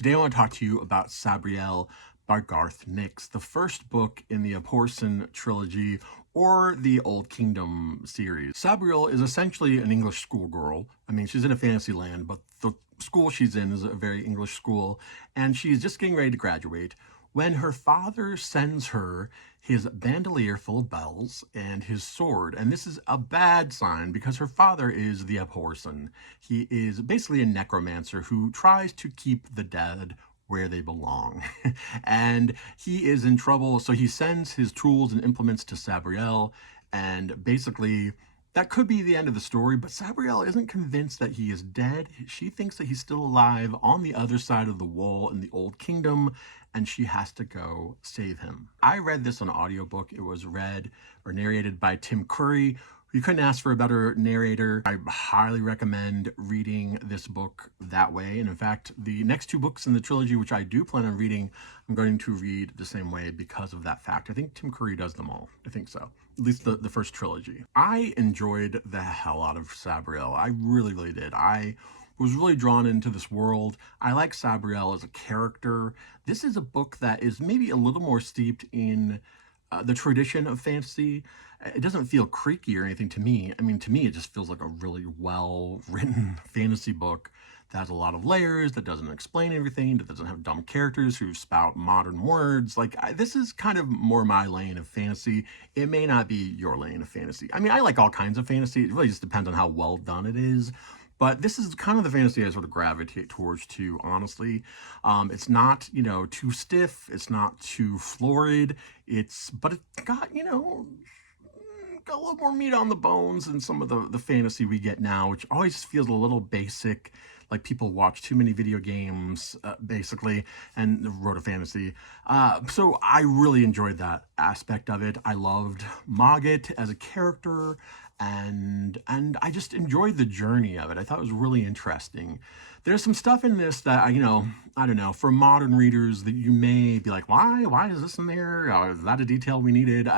Today I want to talk to you about Sabriel by Garth Nix, the first book in the Aporson trilogy or the Old Kingdom series. Sabriel is essentially an English schoolgirl. I mean, she's in a fantasy land, but the school she's in is a very English school, and she's just getting ready to graduate when her father sends her his bandolier full of bells and his sword. And this is a bad sign because her father is the Aporson. He is basically a necromancer who tries to keep the dead where they belong. And he is in trouble, so he sends his tools and implements to Sabriel, and basically that could be the end of the story, but Sabriel isn't convinced that he is dead. She thinks that he's still alive on the other side of the wall in the Old Kingdom, and she has to go save him. I read this on audiobook. It was read or narrated by Tim Curry. You couldn't ask for a better narrator. I highly recommend reading this book that way. And in fact, the next two books in the trilogy, which I do plan on reading, I'm going to read the same way because of that fact. I think Tim Curry does them all. I think so. At least the first trilogy. I enjoyed the hell out of Sabriel. I really, really did. I was really drawn into this world. I like Sabriel as a character. This is a book that is maybe a little more steeped in the tradition of fantasy. It doesn't feel creaky or anything to me. I mean, to me, it just feels like a really well-written fantasy book that has a lot of layers, that doesn't explain everything, that doesn't have dumb characters who spout modern words. This is kind of more my lane of fantasy. It may not be your lane of fantasy. I mean, I like all kinds of fantasy. It really just depends on how well done it is. But this is kind of the fantasy I sort of gravitate towards too, honestly. It's not, too stiff. It's not too florid. But it's got, got a little more meat on the bones than some of the fantasy we get now, which always feels a little basic, like people watch too many video games, basically, and wrote a fantasy. So I really enjoyed that aspect of it. I loved Mogget as a character, and I just enjoyed the journey of it. I thought it was really interesting. There's some stuff in this that I don't know, for modern readers that you may be like, why is this in there? Oh, is that a detail we needed?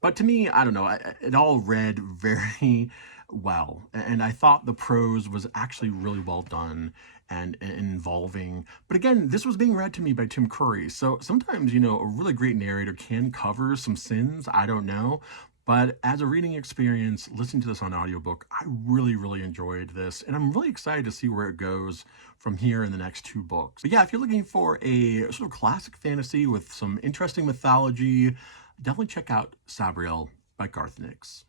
But to me, I don't know, it all read very well, and I thought the prose was actually really well done and involving. But again, this was being read to me by Tim Curry, so sometimes a really great narrator can cover some sins. I don't know. But as a reading experience, listening to this on audiobook, I really, really enjoyed this. And I'm really excited to see where it goes from here in the next two books. But yeah, if you're looking for a sort of classic fantasy with some interesting mythology, definitely check out Sabriel by Garth Nix.